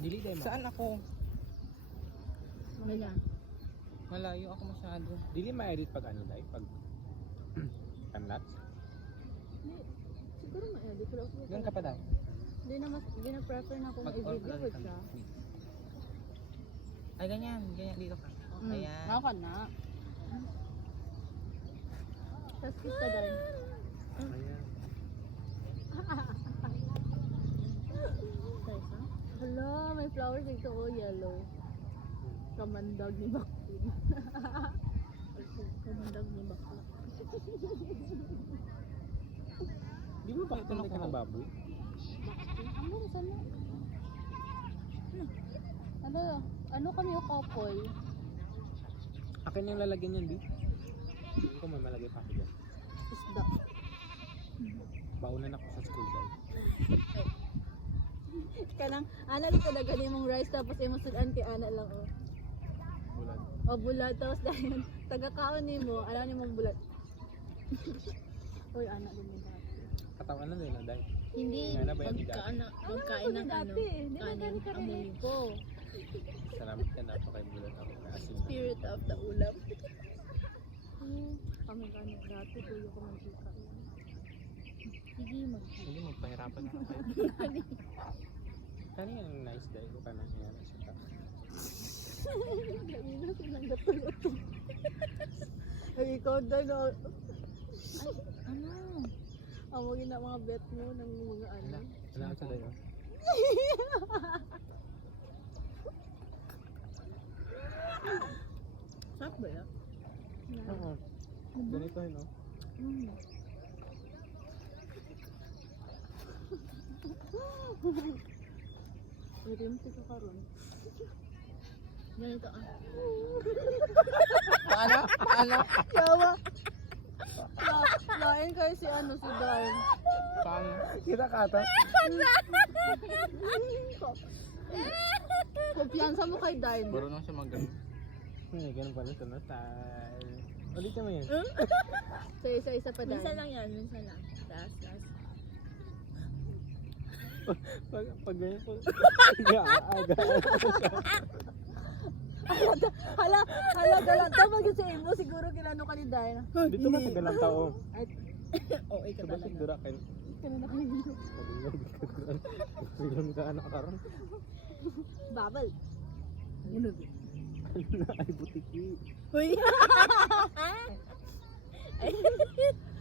Dili day mo. Saan ako? Wala. Malayo ako masyado. Dili ma-edit pag ano day? Pag time-lapse? Siguro ma-edit. Pero okay. Ganun ka pa daw. Hindi na prefer na kung i-video ko siya. Ay, ganyan. Ganyan dito ka. Ayan. Naka na. Tapos kiss ka dahil. Ayan. Hala, may flowers dito oh, yellow. Kamandag ni Baktin. Kamandag ni Bakla. Di mo bakit ka ng baboy? Ano, sana? Ano kami yung couple? Akin yung lalagyan yan, Di. Hindi ko may malagay pa ako dyan. Isda. Baunan ako sa school, day. Kanang, ana lang ka na ganin mong rice tapos imusudan kay ana lang oh. Bulan. O bulat tapos dahil taga-kaon ni mo, alam ni mong bulat. Uy, anak din yung dati. Katawan na din, day. Hindi, Ano ba yung magkain ng ano, kanin amoy ko. Salamat ka na pa kay bulan ako na asin. Spirit of the ulam. Kami kanin dati, tuyo ko mantika. Sige, Hindi magpahirapan ako kayo. Kani yung nice day ko ka nang yan siya. Kanina silang gato-gato. Ay, ikaw dahil no. Ay, ano? Amagin na mga bet mo ng mga ano. Ano sa day? Sarap ba yan? Oo. Ganito yun, no? Pwede mo tika karon. Ganito ah. Paano? Yawa. Lain kayo si ano, si Darn. Paano? Kita kata. Kumpiyansa mo kay Darn. Marunong siya mag-ganun. Ganun pala sa style. Ulit mo yan. So, isa-isa pa Darn. Minsan lang yan, minsan lang. Taas. Pag ganyan po. Aga. Halaga lang. Tama yun si Imo, siguro kinano ka ni Darn. Dito ka sa galang tao. Oo, ikaw Sabas talaga. dura kayo. Kanina ka ni Silon ka anak karon. Babal. Ano ba? Ay butiki. Uy!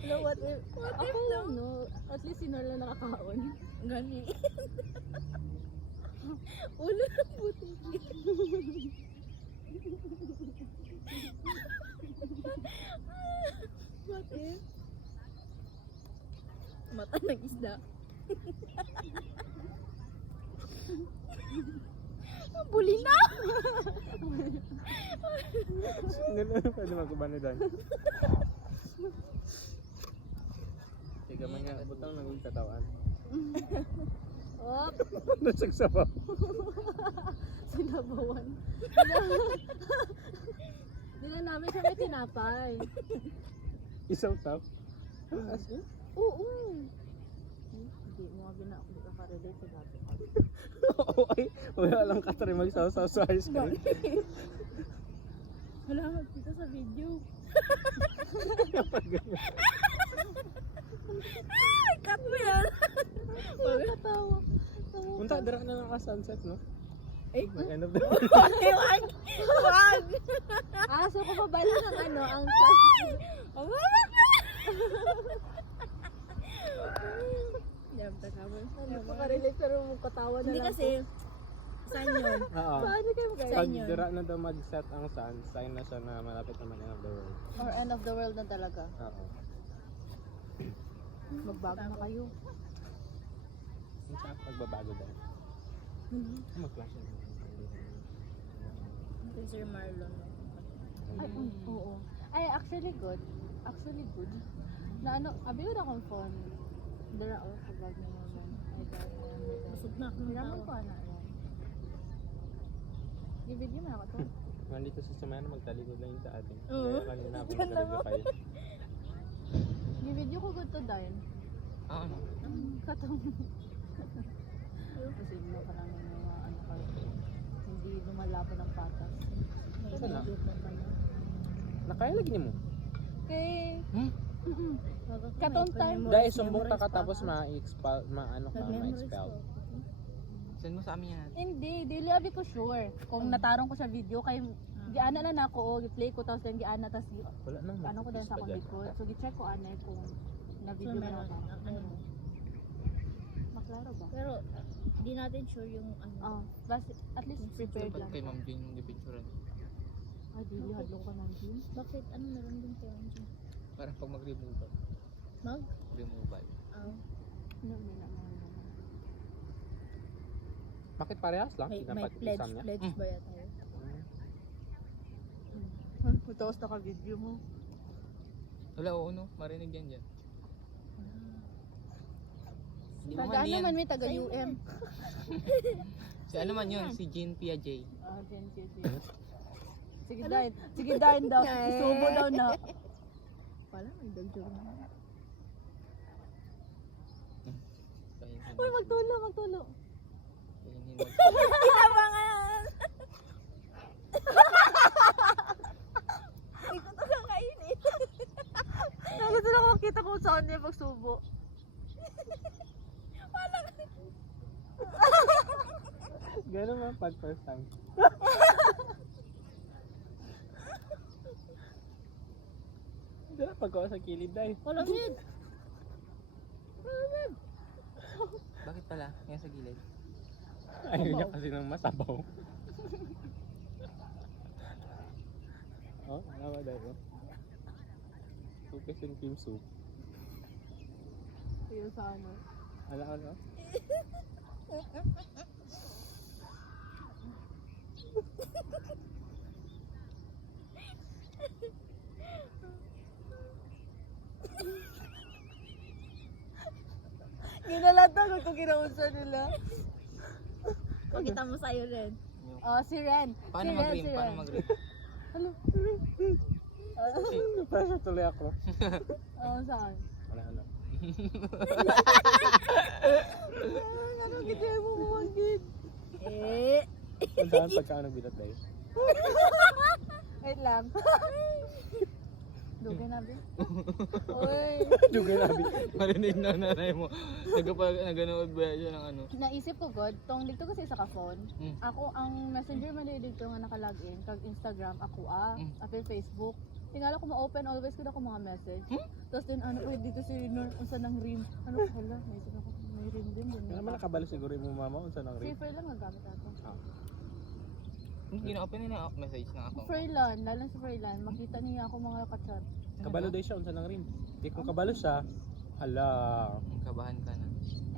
No, what if? Ako lang, no. At least sino lang nakakaon. Gani. Ulo ng buti. What if? Mata ng isda. Buli na! Ganun pwede magkubano doon. Tiga man nga, butang nang ulit katawan. Oh, Nasagsabaw. sinabawan. Dila namin siya may tinapay. Isaw tap. As in? Oo. Hindi mo nga ako dito ka-relate sa dati. Oo ay, wala lang ka try magsaw-saw sa high school. Wala magkita sa video. Pag ganyan. Ay, cut mo yan! Katawa. Punta, dira na lang ka sunset, no? Eh? Mag-end of the Wag! Wag! So kapabala ng ano, ang Napaka-relate pero katawa na Hindi lang. kasi, sign yun. Oo. Paano kayo Pag Sign yun. dira na daw mag-set ang sun, sign na siya na malapit naman end of the world. Or end of the world na talaga. Oo. Magbago na kayo. Yung sa pagbabago daw. Mag-flash na. Kay Sir Marlon. Ay, oo. Ay, actually good. Actually good. Na ano, abi ko na akong phone. Dara o, sa vlog na naman. Ay, Busog na ako ng Hiraman tao. ko ana yan. I-video mo na ako to. Nandito sa Sumana, magtalikod lang yun sa atin. Oo. Kaya kanina ako nagtalikod kayo. I-video ko good to Darn. Ano? Katong. Kasi mo pa lang yung mga ano kayo. magtapon ng patas. Saan na? Nag-iigit na pala. Nakaya lagi niyo mo. Okay. Baga ka, Katong may time. pa-memories- Dahil sumbong memories ka pa tapos ako. ma-expel, ma-ano ka, Nag-memories ma-expel. ko. Send mo sa amin yan. Hindi, dili abi ko sure. Kung natarong ko sa video kay giana na nako o gi-play ko tapos then giana tas Wala nang ano ko din sa akong likod. So gi-check ko anay kung na So, video na meron. ako. Ano? Maklaro ba? Pero, di natin sure yung ano. Oh, basta at least prepared Ba't lang. kay Ma'am Jane yung dipicturean? Ay, dili hadlong ka ng gym. Bakit? Ano meron din kayo? Parang pag mag-removal. Mag? Removal. Oh. No, no, no, no, no. Bakit parehas lang? May Dapat pledge, exam niya? pledge ba yata yun? Tapos naka-video mo. Wala, oo no. Marinig yan dyan. Hindi mo Taga man ano yan. man may taga UM. Si ano man yun? Si Jean Piaget. Ah, Jen. Sige dahil. Sige dahil daw. Isubo daw na. Wala, may dagdag na. Uy, magtulo. Inabangan! Hindi ko to kainin. Gusto lang makita kung saan niya pagsubo. Gano'n man pag first time. Dala pag ako sa kilid dahil. Kolongid! Bakit pala? Yan sa gilid. Ayaw niya kasi ng masabaw. Oh, ano ba dahil? Focus yung team soup. Yung sa ano. Ano? Ginalata ko kung kinaunsa nila. Pakita mo sa'yo rin. Oh, si Ren. Paano Si Ren, mag-rim? si Paano Ren. mag-rim? Ano? Pressure tuloy ako. Oh, saan? Ano? Ano kita mo mawagin? Eh. Kung saan pagka ano bilat dahil? Wait lang. Dugay na, Bi. Uy. Dugay nabi. Marinig na nanay mo. Naganood ba siya ng ano? Naisip ko, God, tong dito kasi sa ka-phone, ako ang messenger man dito nga naka-login, kag Instagram, ako after Facebook. Tingala ko ma-open always ko na ko mga message. Tapos din ano, uy, dito si Nur, unsa ng rim. Ano ko hala, naisip ako, may rim din. Hindi naman nakabalo siguro yung mama kung saan ang rate. Safer lang nagamit ako. Hindi na-open na message ng account. Froylan, lalo sa Froylan, makita niya ako mga kachat. Kabalo day siya kung saan ang rim. Di kung kabalo siya, hala. Kabahan ka na.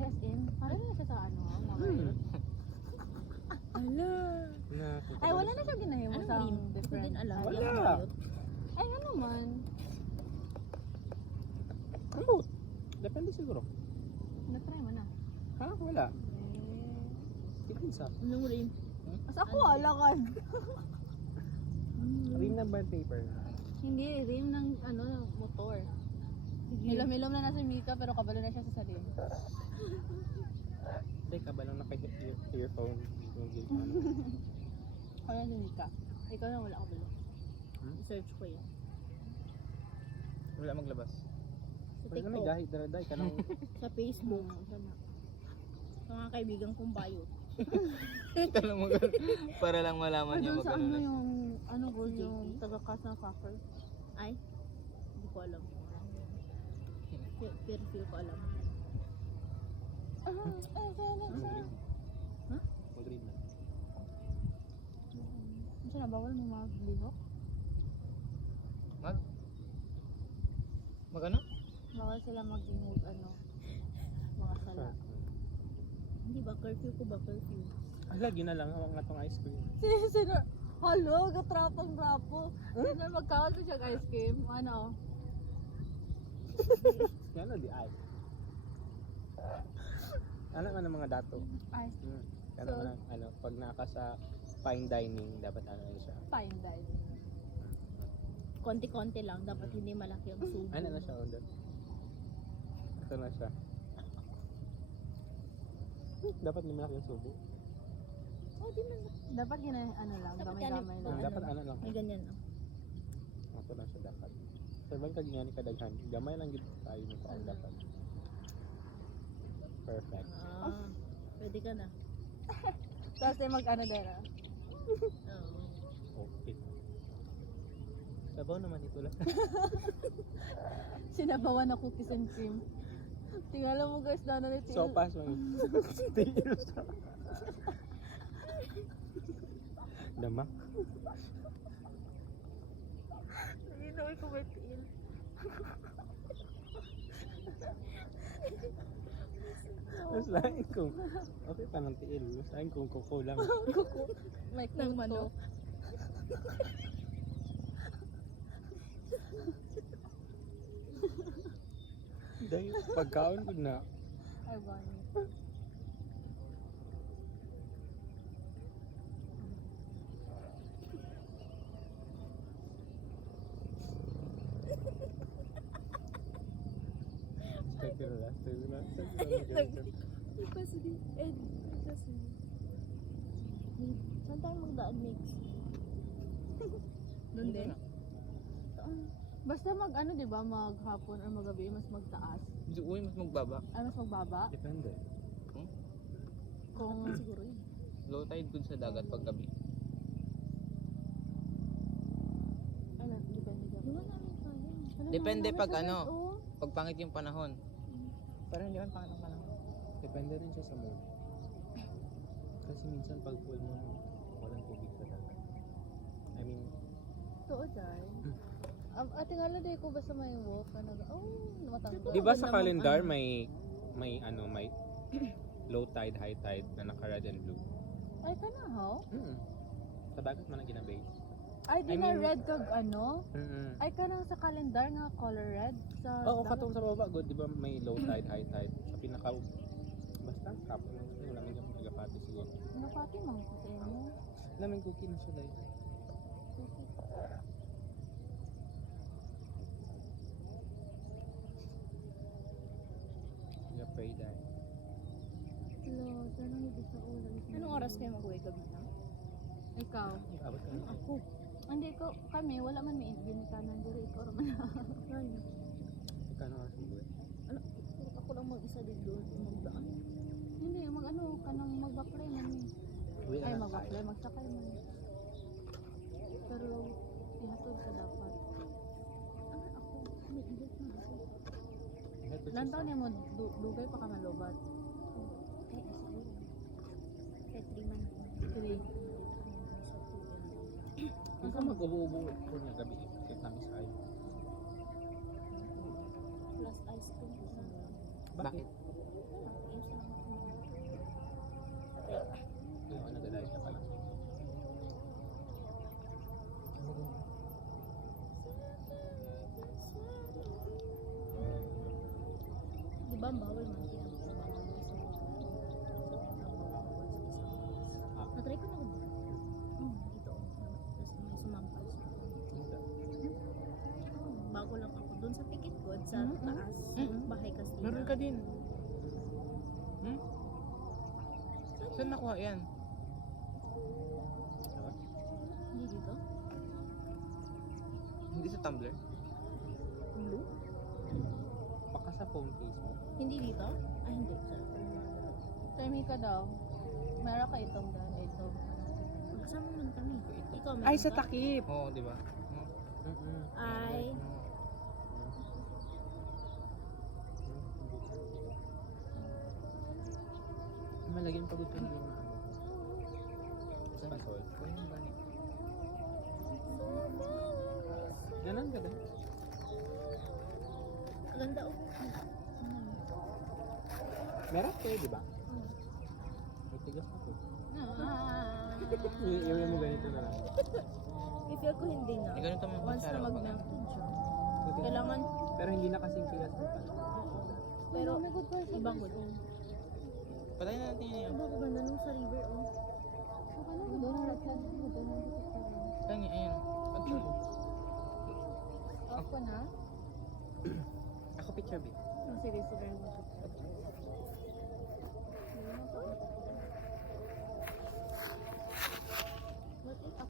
As in, parang na siya sa ano, mga rim. Ala. Na, Ay, wala na siya ginahimo Ano sa rim? Hindi different. din alam. Wala. Yung bayot. Ay, ano man. Ano? Depende siguro. Na-try mo na. Ha? Wala. Eh. Isa. Anong rim? As ako, alakan. Rim na band paper. Hindi, rim ng ano, motor. Milom-milom na nasa Mika pero kabalo na siya sa salim. Hindi, kabalong naka-earphone. Yung gilid. Kaya si Mika. Ikaw na wala kabalo. Search ko yan. Wala maglabas. Sa Pwede na may TikTok. gahit daraday ka nang Sa Facebook. Sana. Sa mga kaibigan kong bayot. Tanong mo ganun. Para lang malaman Ay, niya doon sa ano magano. yung, ano ko, JP? yung taga-cast ng fucker. Ay, hindi ko alam. Pero feel ko alam. mag-read na. Kasi nabawal mo mga lihok. Mag ano? Bawal sila mag-emote, ano, mga sala. Hindi ba? Curfew ko ba? Curfew. Lagi na lang ang atong ice cream. Sino? Halo, gatrapang rapo. Sino magkawal ko siya ice cream? Ano? Yan di ay. Ano man ang mga dato? Ice Kano man ang ano, pag naka sa fine dining, dapat ano yun siya. fine dining. Konti-konti lang. Dapat hindi malaki ang subo. Ano na siya order? Ito na siya. Dapat hindi malaki yung subo. Oh, di man. Dapat ano lang, Dapat gamay-gamay yan, lang. ano, Dapat ano lang. May ganyan, oh. Ako lang siya dapat. Survive ka ganyan kadaghan. Gamay lang gid tayo mo kaon dapat. Perfect. Ah, pwede ka na. Tapos ay mag-ano din ah. Oo. Okay. Sabaw naman ito lang. Sinabawan na cookies and cream. Tingnan mo guys, na na ito. Sopas mo. Tiil sa. Dama. Hindi ko may tiil. Mas lain kung okay pa ng tiil. Mas lain kung kuko lang. May Ng kuto. manok. Dahil pagkaon ko na. Ay, Bonnie. Astagfirullah. Kasi di, kasi. Saan tayo magdaan next? Doon din? Basta mag ano, 'di ba, maghapon or magabi mas magtaas. Uy, mas magbaba. Ay mas magbaba Depende. kung Siguro yun. Low tide dun sa dagat pag gabi. ano, depende daw. Di ba namin kaya? Depende pag ano. Oh. Pag pangit yung panahon. Pero hindi man pangit ang panahon. Depende rin siya sa mood. Kasi minsan pag full moon, walang tubig sa dagat. I mean, Tuo dai. Ate nga lang ko basta may walk ka na. Oh, namatanggal. di ba Wala sa namang calendar ano. may ano, may low tide, high tide na naka-red and blue. Ay kanahaw? Sa dagat man ang ginabase. Ay di I na mean- red kag ano? Mm. Ay kanang sa calendar nga color red sa Oo, dagat. katong sa baba good, di ba may low tide, high tide. Sa pinaka basta tapos wala man yung nagapati siguro. Napati man ko sa inyo. Namin cookie na siya dahil. Pray dahil. Hello, tanong hindi sa ulan. Anong oras kayo mag-uwi gabi na? Ikaw? Abot ka na. Ako. Hindi ko, kami, wala man may ginikanan dito. Ikaw naman. Ano? Ikaw na oras mo buhay. Ano? Ako lang mag-isa din doon. Magdaan. Hindi, mag ano, kanang mag-apply man eh. Uwi Ay, na mag-apply, magsakay man. Pero, ihatod ka dapat. Ano ako? May edit na ako. Lantaw niya mo, dugay pa ka malobat. Kahit siguro. Kahit 3 man ako. 3. Hindi ka mag-ubo-ubo ko na gabi. Kasi tamis kayo. Plus ice cream. Bakit? Ayos lang ako. Yung nag-diet ka pala. Di ba bawal man yan? Natry ko na ba? Dito. Tapos may sumampal siya. Bago lang ako. Doon sa ticket ko, sa taas. Bahay kasi. Meron ka din. Saan nakuha yan? Hindi dito? Hindi sa Tumblr? Blue? Baka sa phone case mo. Hindi dito? Ah, hindi. Timing ka daw. Meron ka itong daan, ito. Magkasama man kami. Ikaw, meron Ay, sa ka? takip! Oo, di ba? Ay, Malagyan pagod ka na yung ano. Pasol. Ganun ka din. ganda oh. Meron kayo, di ba? May tigas na to. Ah. Iwi mo ganito na lang. I-feel ko hindi na. Eh, ganito mo Once na mag-melted siya. Kailangan, Pero hindi na kasing tigas mo pa. pero ibang good. Patayin na natin yun. Iba ko ganda nung sa river oh. Kanya, ayan. Pag-show. Off ko na? Ako picture bit. Sige, sige.